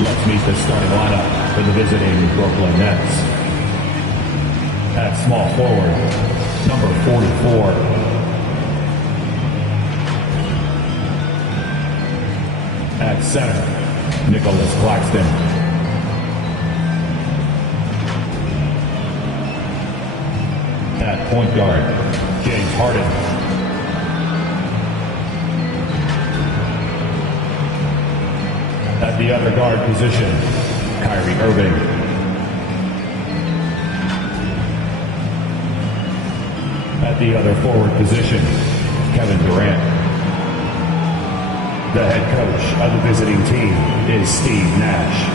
Let's meet the starting lineup for the visiting Brooklyn Nets. At small forward, number 44. At center, Nicholas Claxton. At point guard, James Harden. At the other guard position, Kyrie Irving. At the other forward position, Kevin Durant. The head coach of the visiting team is Steve Nash.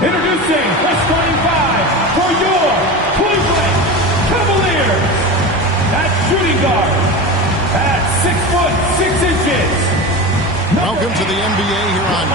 Introducing the starting five for your Cleveland Cavaliers. At shooting guard, at 6'6". Welcome to the NBA here on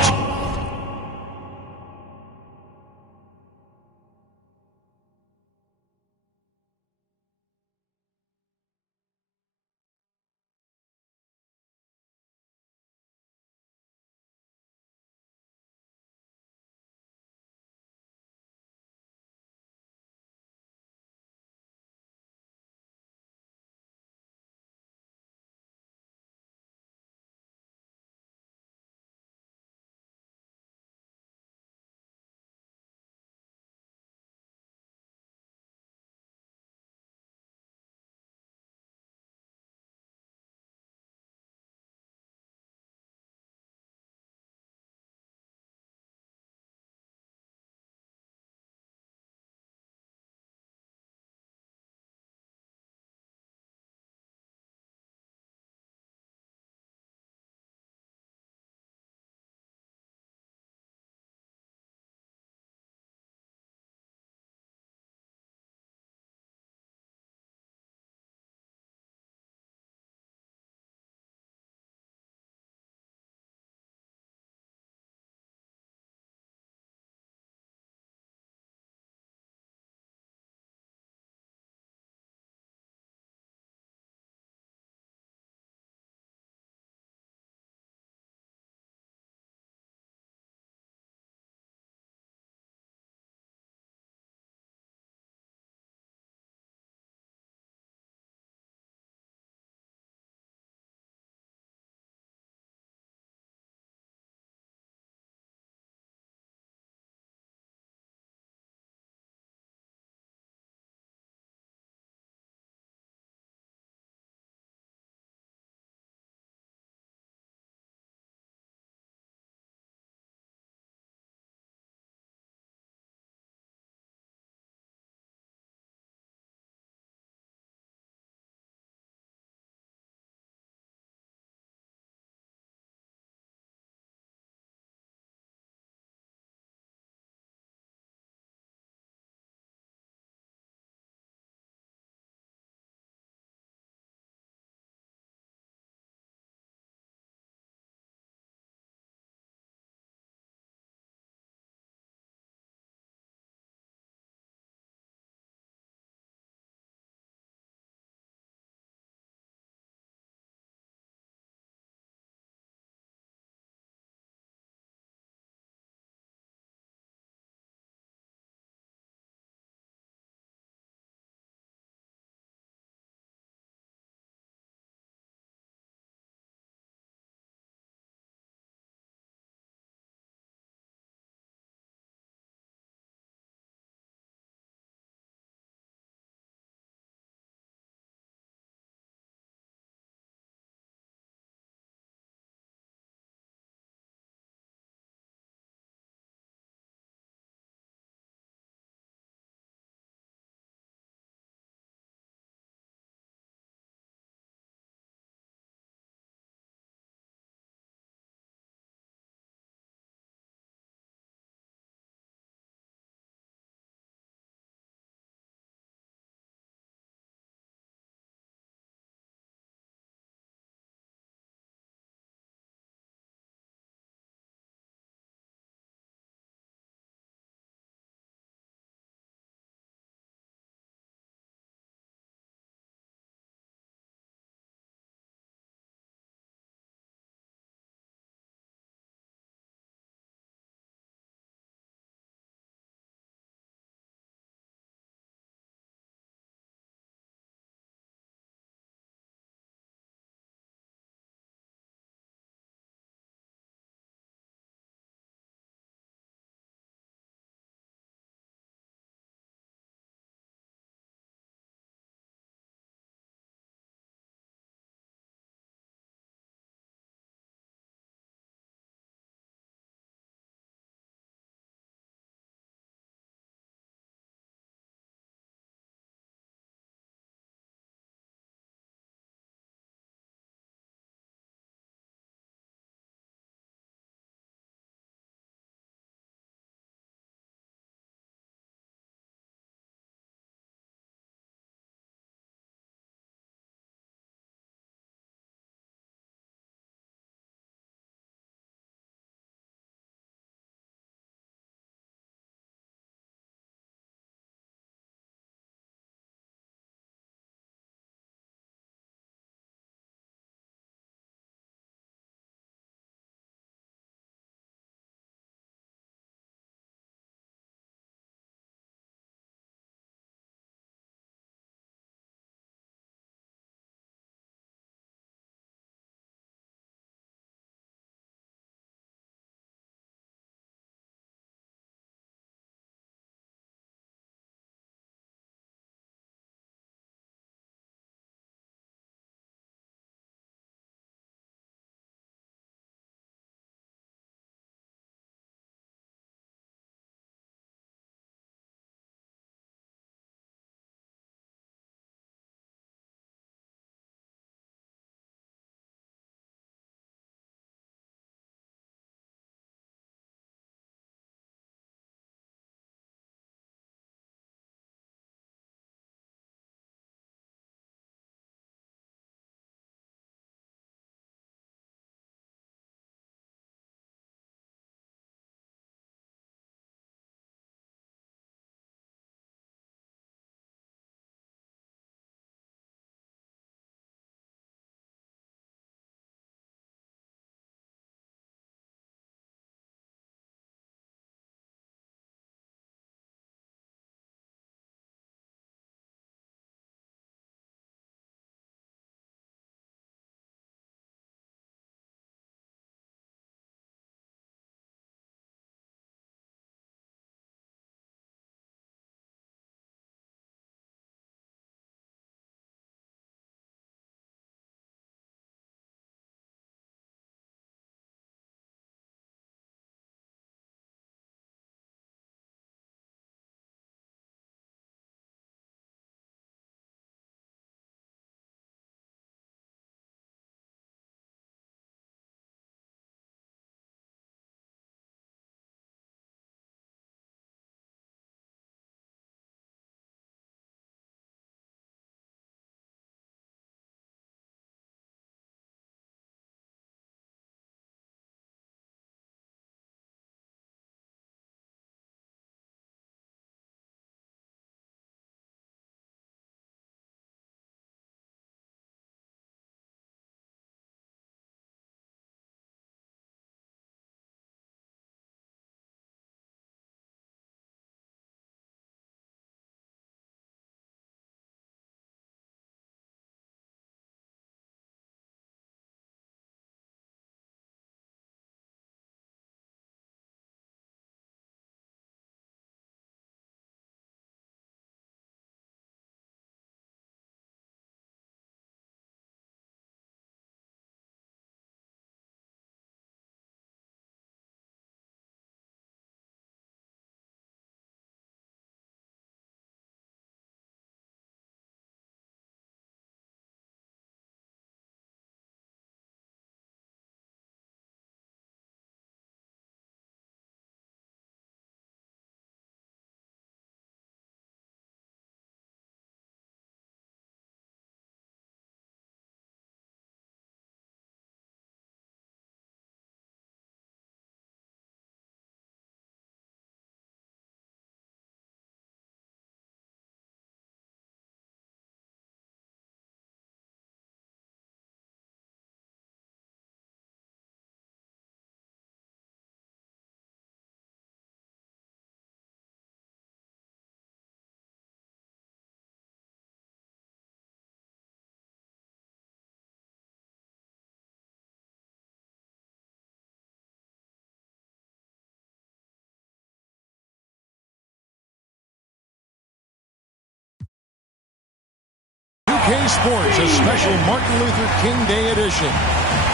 2K Sports, a special Martin Luther King Day edition.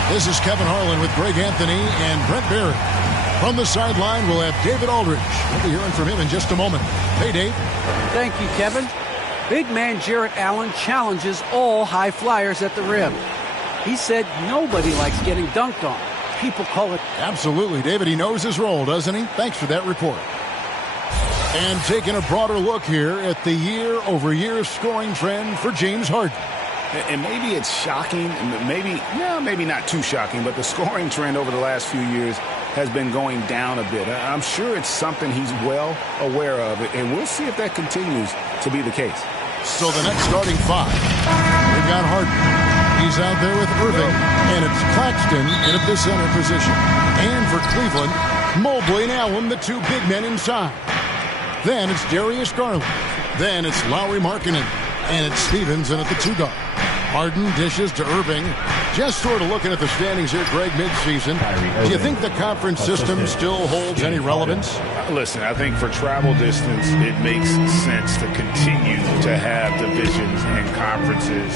This is Kevin Harlan with Greg Anthony and Brent Barry. From the sideline, we'll have David Aldridge. We'll be hearing from him in just a moment. Hey, Dave. Thank you, Kevin. Big man Jarrett Allen challenges all high flyers at the rim. He said nobody likes getting dunked on. People call it... Absolutely, David. He knows his role, doesn't he? Thanks for that report. And taking a broader look here at the year-over-year scoring trend for James Harden. And maybe it's shocking, maybe not too shocking, but the scoring trend over the last few years has been going down a bit. I'm sure it's something he's well aware of, and we'll see if that continues to be the case. So the next starting five, we've got Harden. He's out there with Irving, and it's Claxton in at the center position. And for Cleveland, Mobley and Allen, the two big men inside. Then it's Darius Garland. Then it's Lowry Markkanen. And it's Stevens in at the two guard. Harden dishes to Irving. Just sort of looking at the standings here, Greg, midseason. Do you think the conference system still holds any relevance? Listen, I think for travel distance, it makes sense to continue to have divisions and conferences.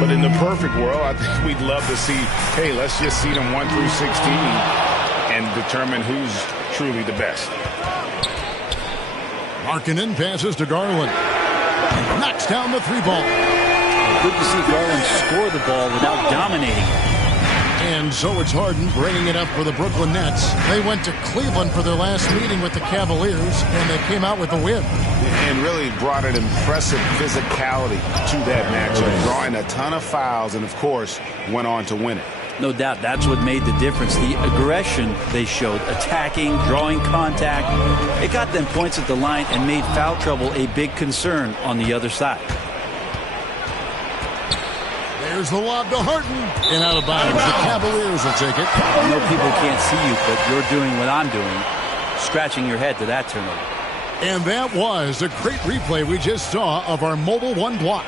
But in the perfect world, I think we'd love to see, hey, let's just see them 1 through 16 and determine who's truly the best. Markkanen passes to Garland. Knocks down the three ball. Good to see Garland score the ball without dominating it. And so it's Harden bringing it up for the Brooklyn Nets. They went to Cleveland for their last meeting with the Cavaliers, and they came out with a win. And really brought an impressive physicality to that matchup, drawing a ton of fouls, and of course, went on to win it. No doubt, that's what made the difference. The aggression they showed, attacking, drawing contact. It got them points at the line and made foul trouble a big concern on the other side. There's the lob to Harden. And out of bounds. The Cavaliers will take it. I know people can't see you, but you're doing what I'm doing. Scratching your head to that turnover. And that was a great replay we just saw of our Mobile One block.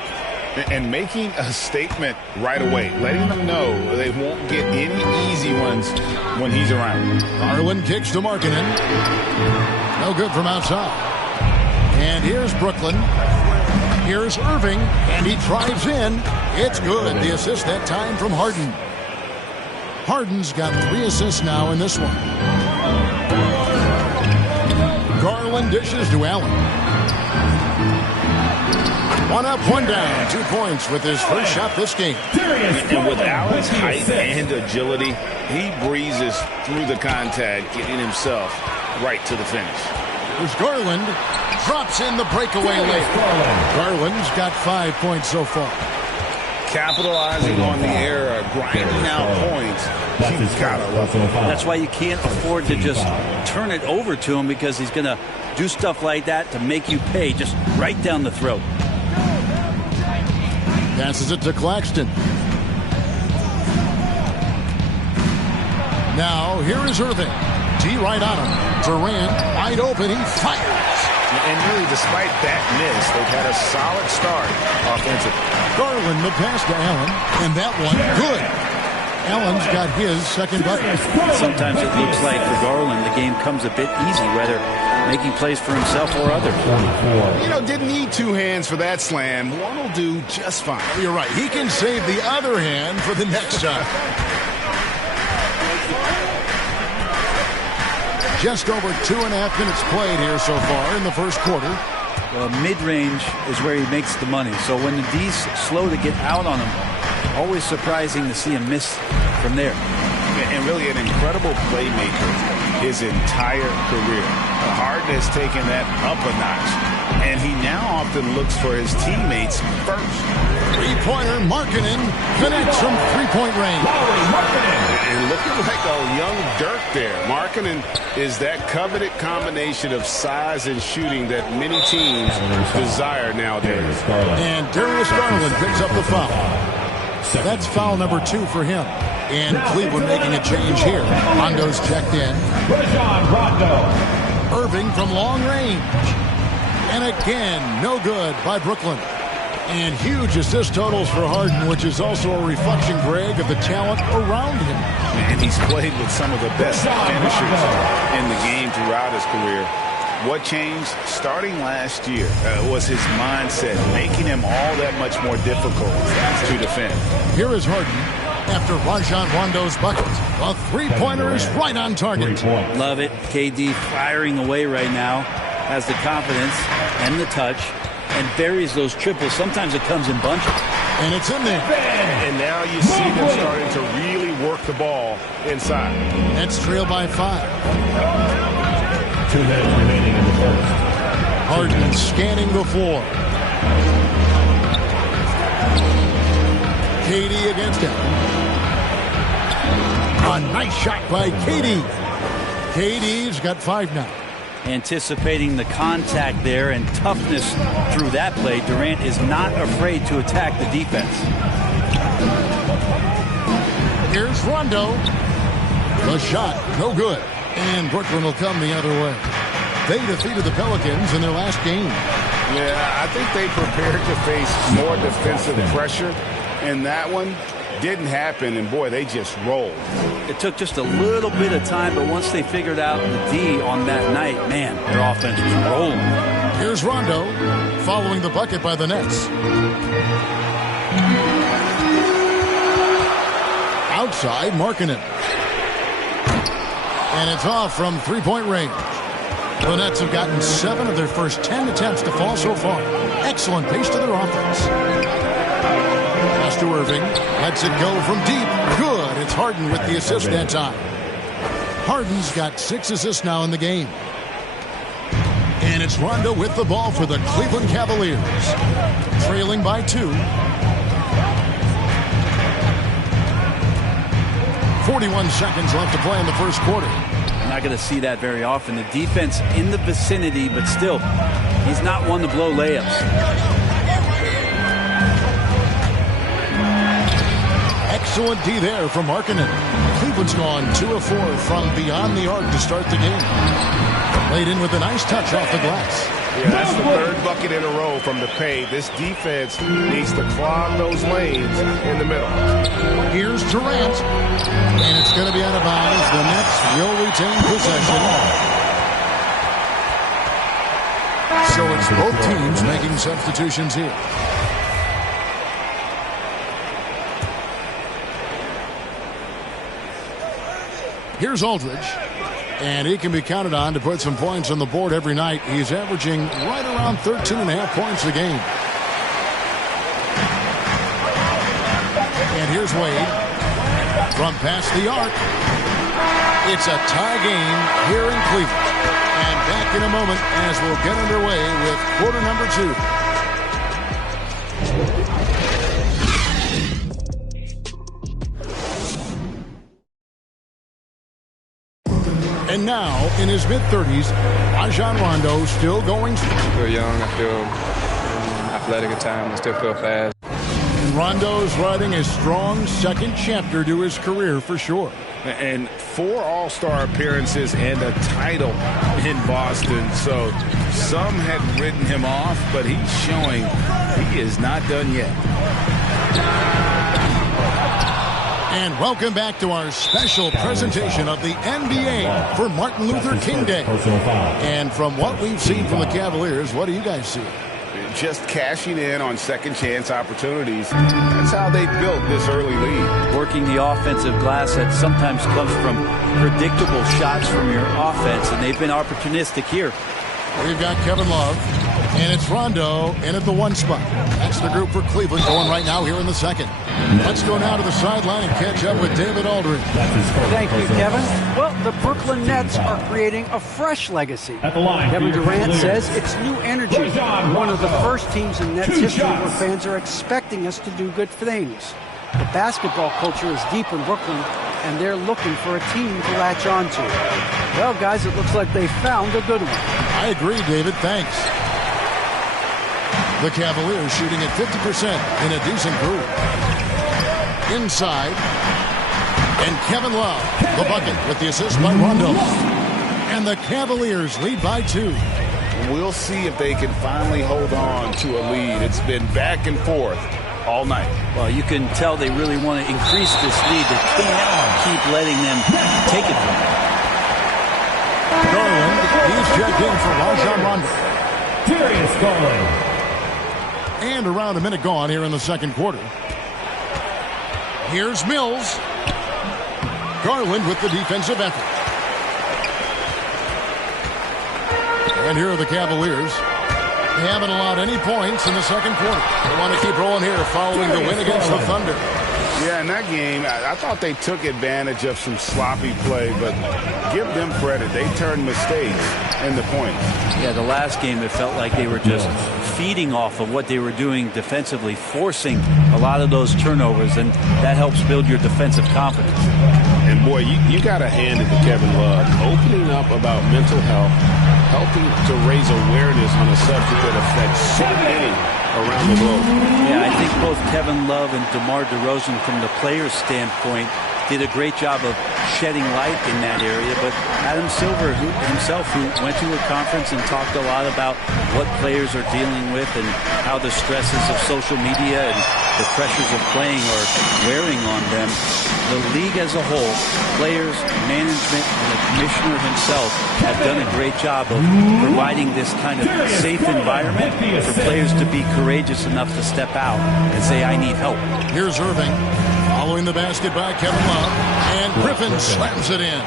And making a statement right away, letting them know they won't get any easy ones when he's around. Garland kicks to Markkanen. No good from outside. And here's Brooklyn. Here's Irving, and he drives in. It's good. The assist that time from Harden. Harden's got 3 assists now in this one. Garland dishes to Allen. 1 up, 1 down. 2 points with his first shot this game. And with Allen's height and agility, he breezes through the contact, getting himself right to the finish. There's Garland. Drops in the breakaway late. Garland's got 5 points so far. Capitalizing on the error, grinding out points. You've got to love him. That's why you can't afford to just turn it over to him, because he's going to do stuff like that to make you pay just right down the throat. Passes it to Claxton. Now, here is Irving. T right on him. Durant wide open. He fires. And really, despite that miss, they've had a solid start offensively. Garland, the pass to Allen. And that one, good. Allen's got his second bucket. Sometimes it looks like for Garland, the game comes a bit easy, whether making plays for himself or others. You know, didn't need 2 hands for that slam. One will do just fine. You're right. He can save the other hand for the next shot. Just over 2.5 minutes played here so far in the first quarter. Well, mid-range is where he makes the money. So when the D's slow to get out on him, always surprising to see him miss from there. And really an incredible playmaker his entire career. Harden has taken that up a notch, and he now often looks for his teammates first. Three-pointer, Markkanen connects from three-point range. And looking like a young Dirk there. Markkanen is that coveted combination of size and shooting that many teams desire nowadays. And Darius Garland picks up the foul. That's foul number 2 for him. And Cleveland making a change here. Rondo's checked in. Irving from long range. And again, no good by Brooklyn. And huge assist totals for Harden, which is also a reflection, Greg, of the talent around him. And he's played with some of the best finishers in the game throughout his career. what changed starting last year was his mindset, making him all that much more difficult to defend. Here is Harden after Rajon Rondo's bucket. A three-pointer is right on target. Love it. KD firing away right now. Has the confidence and the touch and buries those triples. Sometimes it comes in bunches. And it's in there. And now you see them starting to really work the ball inside. Nets trail by 5. 2 minutes remaining in the first. Harden scanning the floor. KD against him. A nice shot by KD. KD's got 5 now. Anticipating the contact there and toughness through that play, Durant is not afraid to attack the defense. Here's Rondo. The shot, no good. And Brooklyn will come the other way. They defeated the Pelicans in their last game. Yeah, I think they prepared to face more defensive pressure, and that one didn't happen, and boy, they just rolled. It took just a little bit of time, but once they figured out the D on that night, man, their offense was rolling. Here's Rondo following the bucket by the Nets. Outside, Markkanen. And it's off from three-point range. The Nets have gotten 7 of their first 10 attempts to fall so far. Excellent pace to their offense. Pass to Irving. Lets it go from deep. Good. It's Harden with the assist that time. Harden's got 6 assists now in the game. And it's Rondo with the ball for the Cleveland Cavaliers. Trailing by 2. 41 seconds left to play in the first quarter. Not going to see that very often. The defense in the vicinity, but still, he's not one to blow layups. Excellent D there from Markkanen. Cleveland's gone 2 of 4 from beyond the arc to start the game. Laid in with a nice touch off the glass. Yeah, that's the 3rd bucket in a row from the paint. This defense needs to clog those lanes in the middle. Here's Durant. And it's going to be out of bounds. The Nets will retain possession. So it's both teams making substitutions here. Here's Aldridge. And he can be counted on to put some points on the board every night. He's averaging right around 13.5 points a game. And here's Wade. From past the arc. It's a tie game here in Cleveland. And back in a moment as we'll get underway with quarter number 2. And now, in his mid-30s, Rajon Rondo still going strong. I feel young, I feel athletic at times, I still feel fast. And Rondo's writing a strong second chapter to his career for sure. And 4 All-Star appearances and a title in Boston. So some had written him off, but he's showing he is not done yet. And welcome back to our special presentation of the NBA for Martin Luther King Day. And from what we've seen from the Cavaliers, what do you guys see? Just cashing in on second chance opportunities. That's how they built this early lead. Working the offensive glass that sometimes comes from predictable shots from your offense, and they've been opportunistic here. We've got Kevin Love, and it's Rondo in at the 1 spot. That's the group for Cleveland going right now here in the second. Let's go now to the sideline and catch up with David Aldridge. Thank you, Kevin. Well, the Brooklyn Nets are creating a fresh legacy. At the line, Kevin Durant says it's new energy. One of the first teams in Nets history where fans are expecting us to do good things. The basketball culture is deep in Brooklyn, and they're looking for a team to latch on to. Well, guys, it looks like they found a good one. I agree, David. Thanks. The Cavaliers shooting at 50% in a decent group. Inside. And Kevin Love, the bucket with the assist by Rondo. And the Cavaliers lead by 2. We'll see if they can finally hold on to a lead. It's been back and forth all night. Well, you can tell they really want to increase this lead. They can't keep letting them take it from them. Garland He's checked in for Rondo. Darius Garland. And around a minute gone here in the second quarter. Here's Mills. Garland with the defensive effort. And here are the Cavaliers. They haven't allowed any points in the second quarter. They want to keep rolling here following the win against the Thunder. Yeah, in that game, I thought they took advantage of some sloppy play, but give them credit. They turned mistakes into points. Yeah, the last game, it felt like they were just feeding off of what they were doing defensively, forcing a lot of those turnovers, and that helps build your defensive confidence. And, boy, you got to hand it to Kevin Love. Opening up about mental health, helping to raise awareness on a subject that affects so many around the globe. Yeah, I think both Kevin Love and DeMar DeRozan, from the player's standpoint, did a great job of shedding light in that area. But Adam Silver himself, who went to a conference and talked a lot about what players are dealing with and how the stresses of social media and the pressures of playing are wearing on them. The league as a whole, players, management, and the commissioner himself have done a great job of providing this kind of safe environment for players to be courageous enough to step out and say, I need help. Here's Irving. Following the basket by Kevin Love. And Griffin slams it in.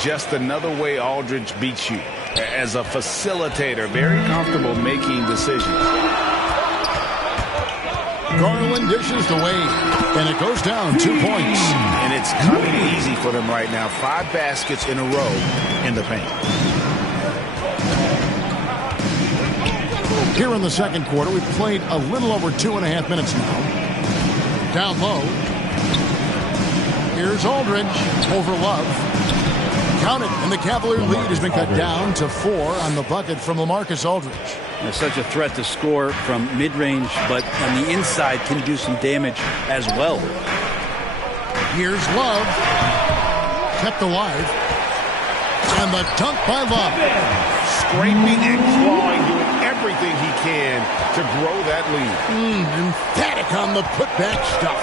Just another way Aldridge beats you. As a facilitator, very comfortable making decisions. Garland dishes to Wade, and it goes down 2 points. And it's coming easy for them right now. 5 baskets in a row in the paint. Here in the second quarter, we've played a little over 2.5 minutes now. Down low. Here's Aldridge over Love. Count it, and the Cavalier lead has been cut down to 4 on the bucket from LaMarcus Aldridge. There's such a threat to score from mid-range, but on the inside can do some damage as well. Here's Love. Kept alive. And the dunk by Love. Scraping and clawing, doing everything he can to grow that lead. Emphatic on the putback stuff.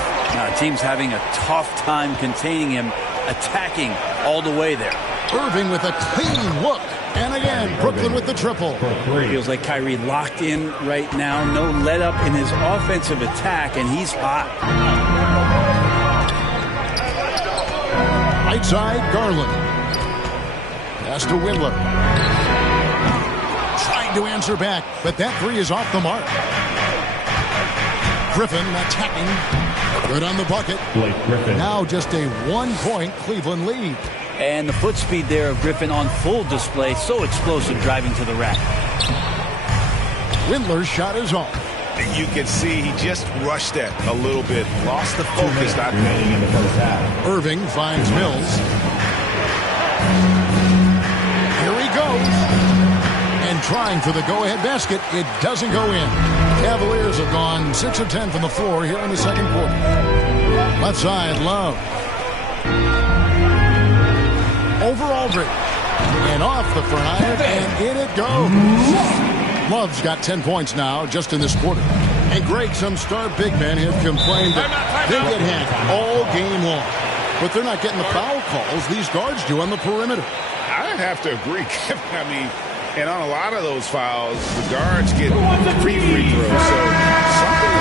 Team's having a tough time containing him, attacking all the way there. Irving with a clean look. And again, Brooklyn with the triple. Feels like Kyrie locked in right now. No let up in his offensive attack, and he's hot. Right side, Garland. Pass to Windler. Trying to answer back, but that three is off the mark. Griffin attacking. Good on the bucket. Blake Griffin. Now just a 1-point Cleveland lead. And the foot speed there of Griffin on full display. So explosive driving to the rack. Windler's shot is off. You can see he just rushed that a little bit. Lost the focus. Not remaining in the first half. Irving finds Mills. Here he goes. And trying for the go-ahead basket. It doesn't go in. Cavaliers have gone 6 of 10 from the floor here in the second quarter. Left side, Love. Over Aldridge. And off the front iron. And in it goes. Love's got 10 points now just in this quarter. And Greg, some star big men have complained that they get hit all game long. But they're not getting the foul calls these guards do on the perimeter. I have to agree, Kevin. I mean, and on a lot of those fouls, the guards get free throws. So something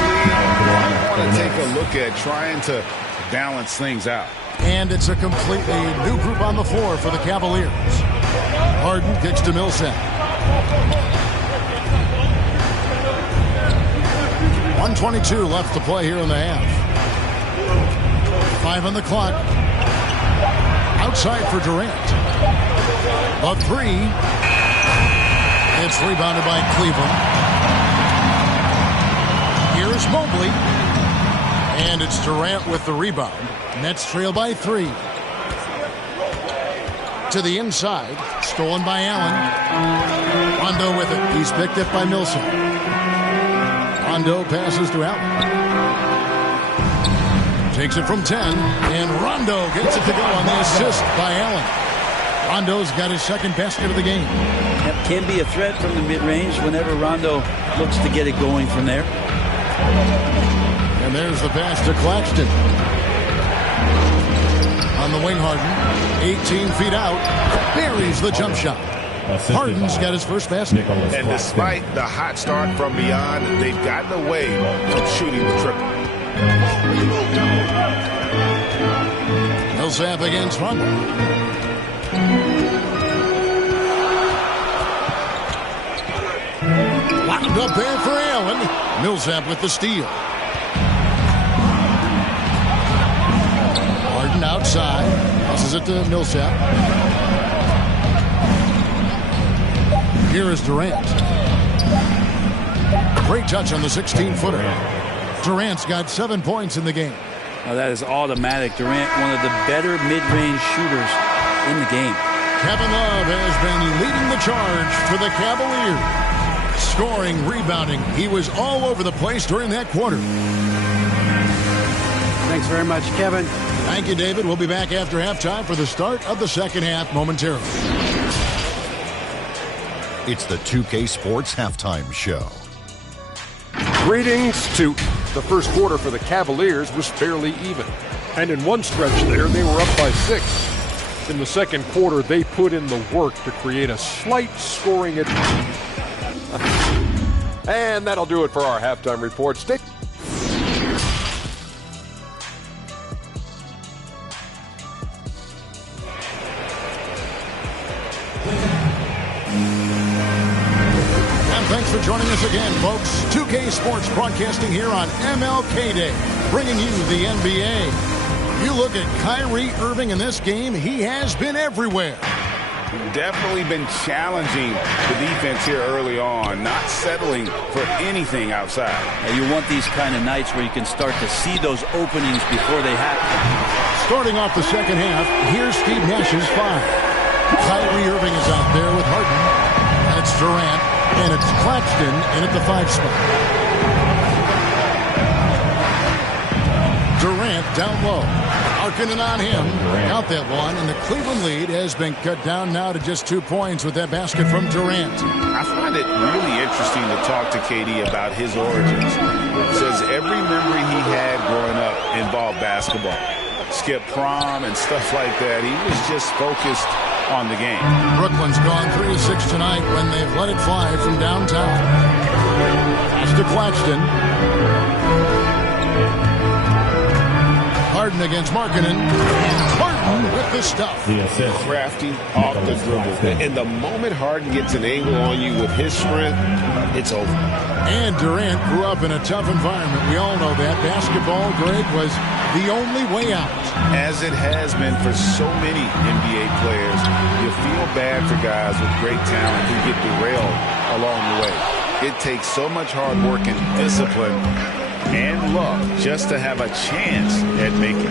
I want to take a look at, trying to balance things out. And it's a completely new group on the floor for the Cavaliers. Harden kicks to Millsap. 1:22 left to play here in the half. 5 on the clock. Outside for Durant. The three. It's rebounded by Cleveland. Here's Mobley. And it's Durant with the rebound. Nets trail by 3. To the inside. Stolen by Allen. Rondo with it. He's picked up by Millsap. Rondo passes to Allen. Takes it from 10. And Rondo gets it to go on the assist by Allen. Rondo's got his second basket of the game. Yep, can be a threat from the mid-range whenever Rondo looks to get it going from there. And there's the pass to Claxton. On the wing, Harden. 18 feet out. Buries the jump shot. Harden's got his first basket. And despite the hot start from beyond, they've gotten away from shooting the triple. Millsap against Rundle. Locked up there for Allen. Millsap with the steal. Harden outside. Passes it to Millsap. Here is Durant. Great touch on the 16-footer. Durant's got 7 points in the game. Oh, that is automatic. Durant, one of the better mid-range shooters in the game. Kevin Love has been leading the charge for the Cavaliers. Scoring, rebounding. He was all over the place during that quarter. Thanks very much, Kevin. Thank you, David. We'll be back after halftime for the start of the second half momentarily. It's the 2K Sports Halftime Show. Greetings to the first quarter for the Cavaliers was fairly even. And in one stretch there, they were up by 6. In the second quarter, they put in the work to create a slight scoring advantage. And that'll do it for our halftime report. Stick. Thanks for joining us again, folks. 2K Sports broadcasting here on MLK Day, bringing you the NBA. You look at Kyrie Irving in this game, he has been everywhere. Definitely been challenging the defense here early on, not settling for anything outside. And you want these kind of nights where you can start to see those openings before they happen. Starting off the second half, here's Steve Nash's 5. Kyrie Irving is out there with Harden. And it's Durant. And it's Claxton in at the 5 spot. Durant down low. Harkinen on him. Got that one. And the Cleveland lead has been cut down now to just 2 points with that basket from Durant. I find it really interesting to talk to KD about his origins. Says every memory he had growing up involved basketball. Skip prom and stuff like that. He was just focused on the game. Brooklyn's gone 3 of 6 tonight when they've let it fly from downtown. Pass to Claxton. Harden against Markkanen. Harden with the stuff. The assist. Crafty off the dribble. And the moment Harden gets an angle on you with his strength, it's over. And Durant grew up in a tough environment. We all know that. Basketball, Greg, was the only way out. As it has been for so many NBA players, you feel bad for guys with great talent who get derailed along the way. It takes so much hard work and discipline and luck just to have a chance at making it.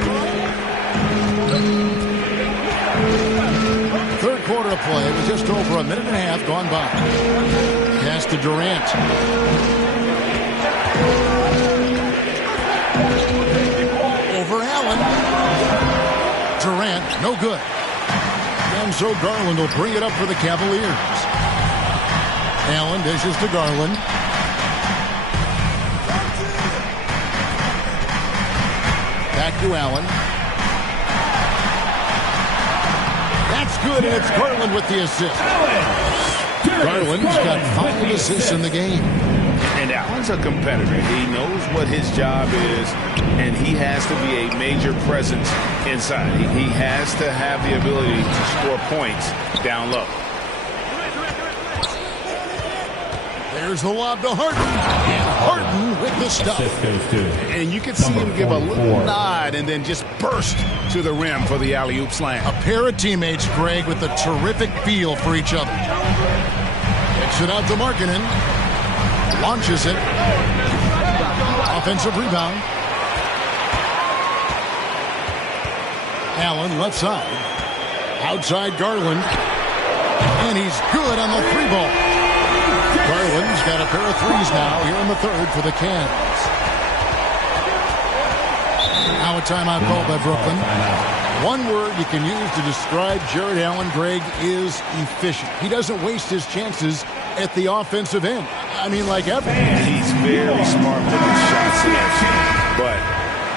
Third quarter of play with just over a minute and a half gone by. Pass to Durant. Over Allen. Durant, no good. And so Garland will bring it up for the Cavaliers. Allen dishes to Garland. Back to Allen. That's good, and it's Garland with the assist. Garland's got 5 assists in the game. And Allen's a competitor. He knows what his job is, and he has to be a major presence inside. He has to have the ability to score points down low. There's the lob to Harden. And Harden with the stuff. And you can see him give a little nod and then just burst to the rim for the alley-oop slam. A pair of teammates, Greg, with a terrific feel for each other. Kicks it out to Markkanen. Launches it. Offensive rebound. Allen left side. Outside Garland. And he's good on the 3-ball. Garland's got a pair of threes now here in the third for the Cavs. Now a timeout called by Brooklyn. One word you can use to describe Jared Allen, Greg, is efficient. He doesn't waste his chances at the offensive end. I mean, like ever. He's very smart with his shot selection, but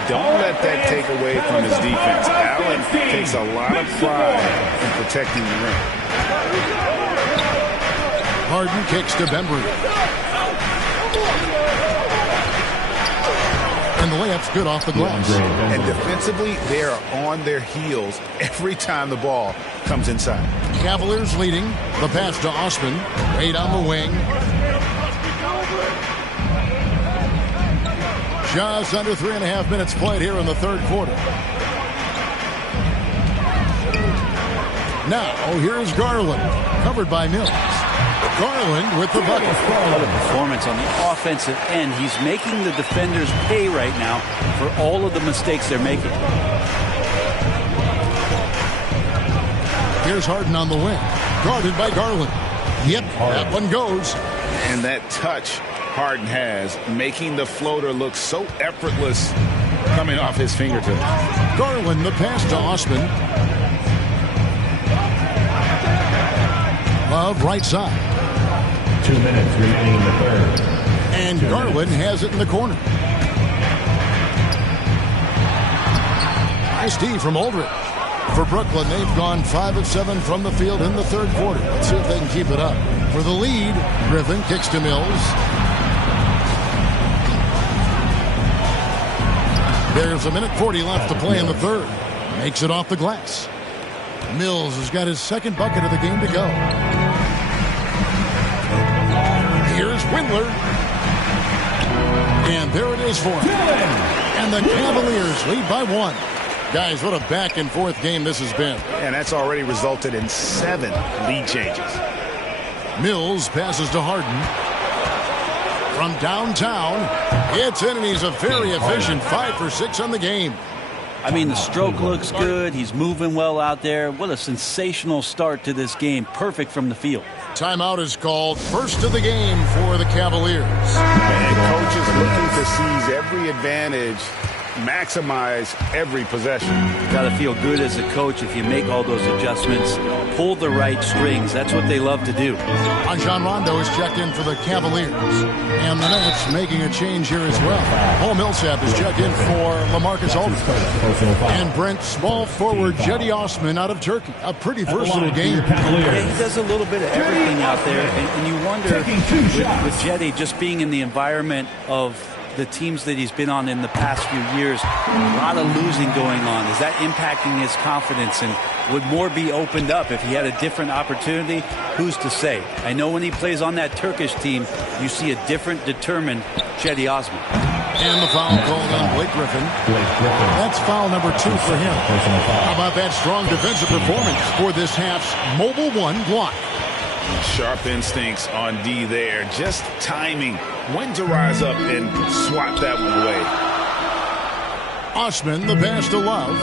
don't let that take away from his defense. Allen takes a lot of pride in protecting the rim. Harden kicks to Bembry. And the layup's good off the glass. And defensively, they are on their heels every time the ball comes inside. Cavaliers leading. The pass to Osman. Right on the wing. Just under 3.5 minutes played here in the third quarter. Now, here's Garland. Covered by Mills. Garland with the bucket. What a performance on the offensive end. He's making the defenders pay right now for all of the mistakes they're making. Here's Harden on the wing. Guarded by Garland. Yep, that one goes. And that touch Harden has, making the floater look so effortless coming off his fingertips. Garland, the pass to Osman. Love, right side. 2 minutes remaining in the third. And Garland has it in the corner. Nice D from Aldridge. For Brooklyn, they've gone 5 of 7 from the field in the third quarter. Let's see if they can keep it up. For the lead, Griffin kicks to Mills. There's 1:40 left to play in the third. Makes it off the glass. Mills has got his second bucket of the game to go. Here's Windler. And there it is for him. And the Cavaliers lead by 1. Guys, what a back-and-forth game this has been. And that's already resulted in 7 lead changes. Mills passes to Harden. From downtown, it's in, and he's a very efficient 5 for 6 on the game. I mean, the stroke looks good. He's moving well out there. What a sensational start to this game. Perfect from the field. Timeout is called. First of the game for the Cavaliers. And coaches looking to seize every advantage, maximize every possession. Got to feel good as a coach if you make all those adjustments. Pull the right strings. That's what they love to do. Rajon Rondo is checked in for the Cavaliers. And the Nets making a change here as well. Paul Millsap is checked in for LaMarcus Aldridge. And Brent, small forward Jetty Osman out of Turkey. A pretty versatile game. Yeah, he does a little bit of everything out there. And you wonder, with Jetty just being in the environment of the teams that he's been on in the past few years, a lot of losing going on. Is that impacting his confidence? And would more be opened up if he had a different opportunity? Who's to say? I know when he plays on that Turkish team, you see a different, determined Cedi Osman. And the foul called on Blake Griffin. That's foul number 2 for him. How about that strong defensive performance for this half's Mobile 1 block? Sharp instincts on D there. Just timing when to rise up and swat that one away. Osman, the pass to Love.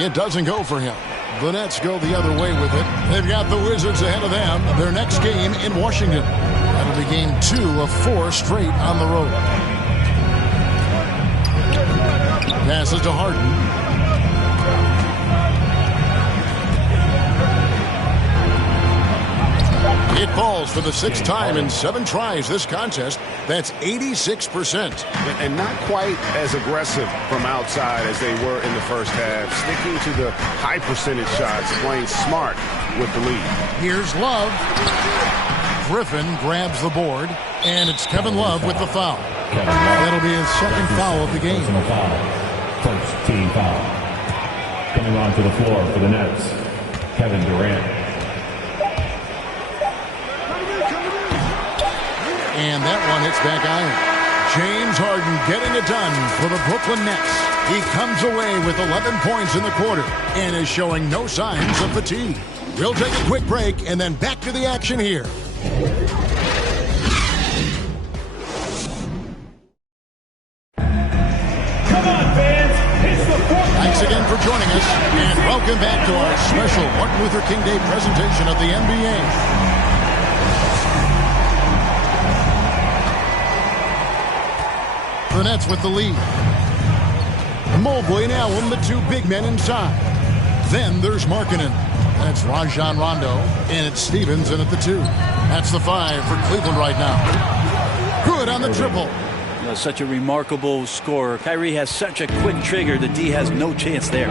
It doesn't go for him. The Nets go the other way with it. They've got the Wizards ahead of them. Their next game in Washington. That'll be game 2 of 4 straight on the road. Passes to Harden. It falls for the 6th time in 7 tries this contest. That's 86%. And not quite as aggressive from outside as they were in the first half. Sticking to the high percentage shots, playing smart with the lead. Here's Love. Griffin grabs the board, and it's Kevin Love with the foul. That'll be his second foul of the game. First team foul. Coming onto the floor for the Nets, Kevin Durant. And that one hits back iron. James Harden getting it done for the Brooklyn Nets. He comes away with 11 points in the quarter and is showing no signs of fatigue. We'll take a quick break and then back to the action here. Thanks again for joining us, and welcome back to our special Martin Luther King Day presentation of the NBA. The Nets with the lead. Mobley and Allen, the 2 big men inside. Then there's Markkanen. That's Rajon Rondo. And it's Stevens in at the 2. That's the 5 for Cleveland right now. Good on the triple. You know, such a remarkable scorer. Kyrie has such a quick trigger. The D has no chance there.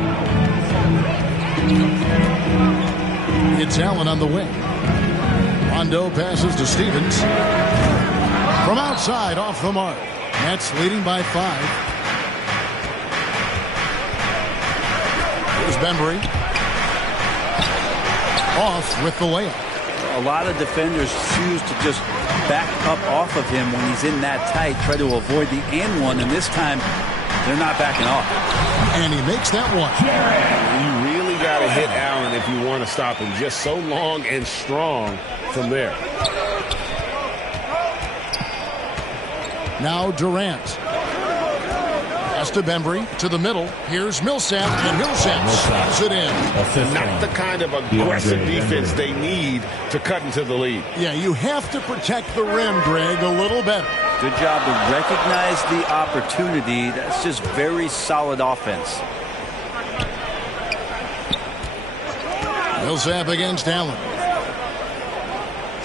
It's Allen on the wing. Rondo passes to Stevens. From outside, off the mark. Nets leading by 5. Here's Bembry. Off with the layup. A lot of defenders choose to just back up off of him when he's in that tight, try to avoid the and one, and this time they're not backing off. And he makes that one. You really got to hit Allen if you want to stop him. Just so long and strong from there. Now Durant. Pass to Bembry, to the middle. Here's Millsap, and Millsap slots it in. Not the kind of aggressive defense they need to cut into the lead. Yeah, you have to protect the rim, Greg, a little better. Good job to recognize the opportunity. That's just very solid offense. Millsap against Allen.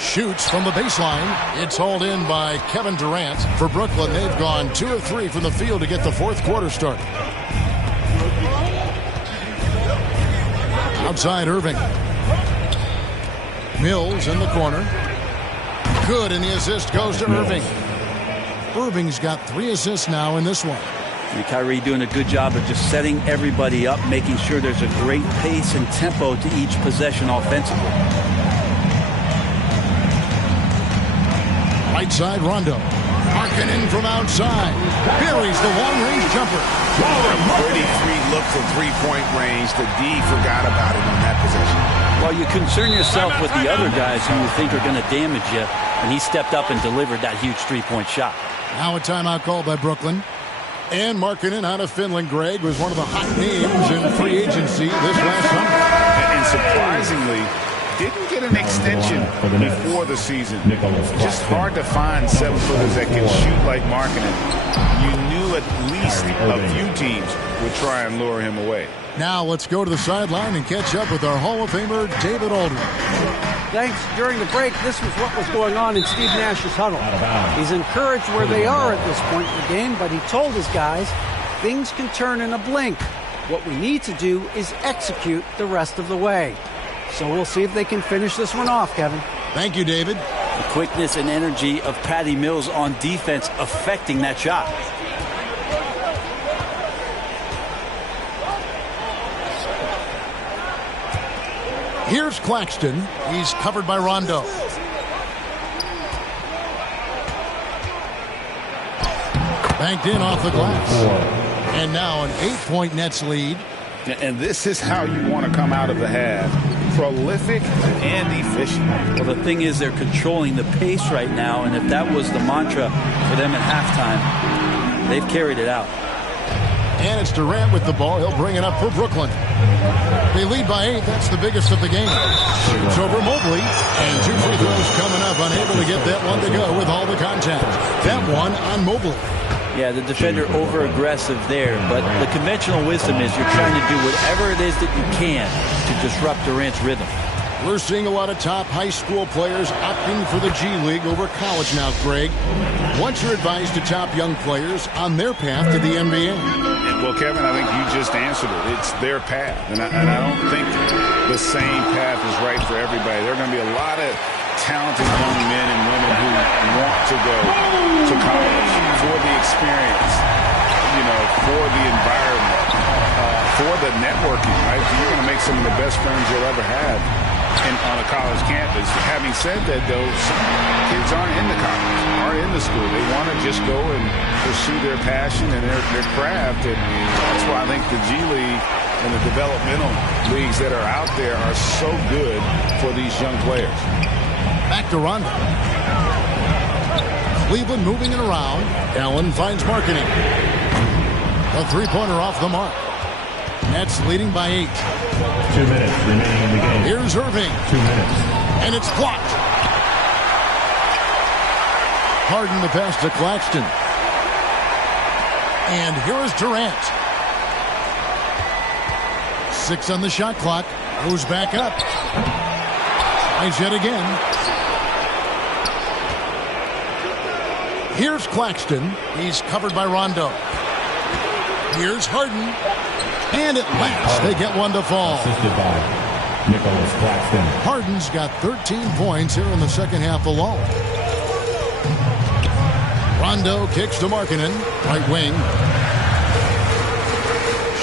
Shoots from the baseline. It's hauled in by Kevin Durant. For Brooklyn, they've gone 2 of 3 from the field to get the fourth quarter started. Outside Irving. Mills in the corner. Good, and the assist goes to Irving. Irving's got 3 assists now in this one. And Kyrie doing a good job of just setting everybody up, making sure there's a great pace and tempo to each possession offensively. Right side, Rondo. Markkanen from outside. Buries the long-range jumper. A pretty free look from three-point range. The D forgot about it on that possession. Well, you concern yourself with the other guys who you think are going to damage you, and he stepped up and delivered that huge three-point shot. Now a timeout called by Brooklyn. And Markkanen out of Finland, Greg, was one of the hot names in free agency this last summer. And surprisingly, didn't get an extension before the season. Just hard to find 7-footers that can shoot like Markkanen. You knew at least a few teams would try and lure him away. Now let's go to the sideline and catch up with our Hall of Famer, David Aldridge. Thanks. During the break, this was what was going on in Steve Nash's huddle. He's encouraged where they are at this point in the game, but he told his guys things can turn in a blink. What we need to do is execute the rest of the way. So we'll see if they can finish this one off, Kevin. Thank you, David. The quickness and energy of Patty Mills on defense affecting that shot. Here's Claxton. He's covered by Rondo. Banked in off the glass. And now an 8-point Nets lead. And this is how you want to come out of the half. Prolific and efficient. Well, the thing is they're controlling the pace right now, and if that was the mantra for them at halftime, they've carried it out. And it's Durant with the ball. He'll bring it up for Brooklyn. They lead by 8. That's the biggest of the game. It's over Mobley. And 2 free throws coming up. Unable to get that one to go with all the contact. That one on Mobley. Yeah, the defender over-aggressive there. But the conventional wisdom is you're trying to do whatever it is that you can to disrupt Durant's rhythm. We're seeing a lot of top high school players opting for the G League over college now, Greg. What's your advice to top young players on their path to the NBA? Well, Kevin, I think you just answered it. It's their path. And I don't think the same path is right for everybody. There are going to be a lot of talented young men and women who want to go to college for the experience, you know, for the environment, for the networking, right? You're going to make some of the best friends you'll ever have on a college campus. Having said that, though, some kids aren't in the college, aren't in the school. They want to just go and pursue their passion and their craft. And that's why I think the G League and the developmental leagues that are out there are so good for these young players. Back to Rondo. Cleveland moving it around. Allen finds Markkanen. A three-pointer off the mark. Nets leading by 8. 2 minutes remaining in the game. Here's Irving. 2 minutes. And it's blocked. Harden the pass to Claxton. And here is Durant. 6 on the shot clock. Goes back up. Tries yet again. Here's Claxton. He's covered by Rondo. Here's Harden. And at last, they get one to fall. Assisted by Nicholas Claxton. Harden's got 13 points here in the second half alone. Rondo kicks to Markkanen, right wing.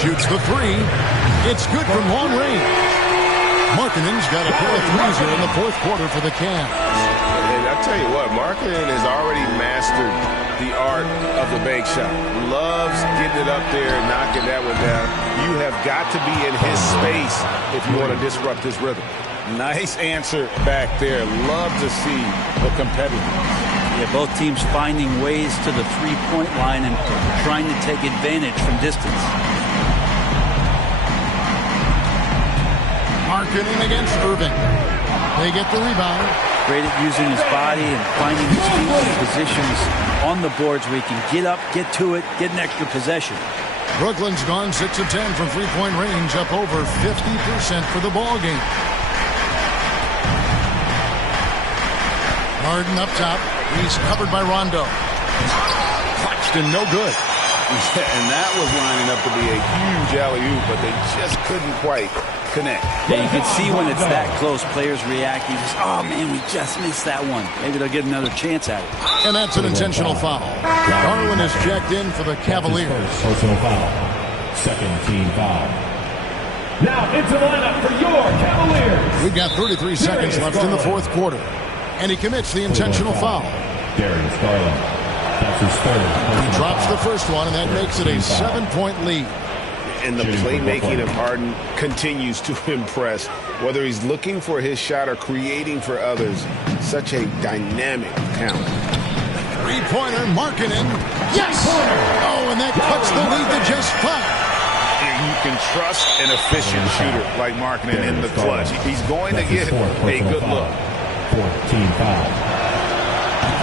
Shoots the three. It's good from long range. Markkanen's got a pair of threes here in the fourth quarter for the Cavs. And I tell you what, Markkanen has already mastered the art of the bank shot. Loves getting it up there and knocking that one down. You have got to be in his space if you want to disrupt his rhythm. Nice answer back there. Love to see the competitiveness. Yeah, both teams finding ways to the three-point line and trying to take advantage from distance. Markkanen against Irving. They get the rebound. Great at using his body and finding his feet in positions on the boards where he can get up, get to it, get an extra possession. Brooklyn's gone 6 of 10 from three-point range, up over 50% for the ball game. Harden up top. He's covered by Rondo. Claxton, no good. And that was lining up to be a huge alley-oop, but they just couldn't quite connect. Yeah, you can see when it's that close, players react. You just, oh man, we just missed that one. Maybe they'll get another chance at it. And that's an intentional foul. Garland is checked in for the Cavaliers. Personal foul. Second team foul. Now into the lineup for your Cavaliers. We've got 33 seconds left in the fourth quarter. And he commits the intentional foul. Darius Garland. That's his third. He drops the first one, and that makes it a 7-point lead. And the playmaking of Harden continues to impress. Whether he's looking for his shot or creating for others, such a dynamic talent. Three-pointer, Markkanen. Yes! Oh, and that cuts the lead to just 5. You can trust an efficient shooter like Markkanen in the clutch. He's going to get a good look. Fourth team foul.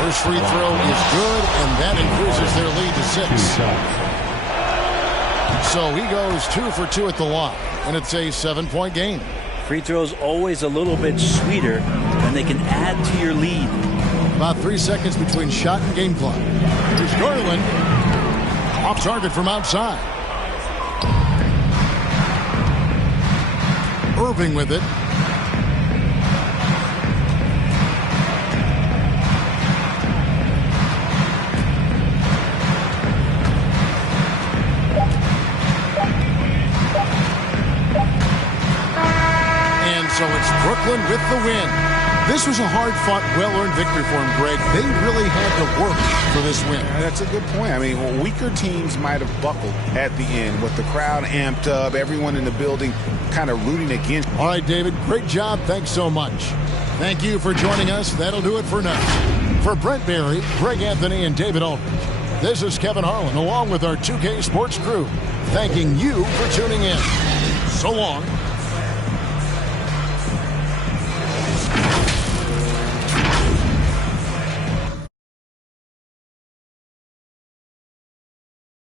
First free throw is good, and that increases their lead to 6. So he goes 2 for 2 at the line, and it's a 7-point game. Free throws always a little bit sweeter, and they can add to your lead. About 3 seconds between shot and game clock. Here's Garland. Off target from outside. Irving with it. So it's Brooklyn with the win. This was a hard-fought, well-earned victory for him, Greg. They really had to work for this win. That's a good point. I mean, weaker teams might have buckled at the end with the crowd amped up, everyone in the building kind of rooting against. All right, David, great job. Thanks so much. Thank you for joining us. That'll do it for now. For Brent Barry, Greg Anthony, and David Aldridge, this is Kevin Harlan, along with our 2K Sports crew, thanking you for tuning in. So long.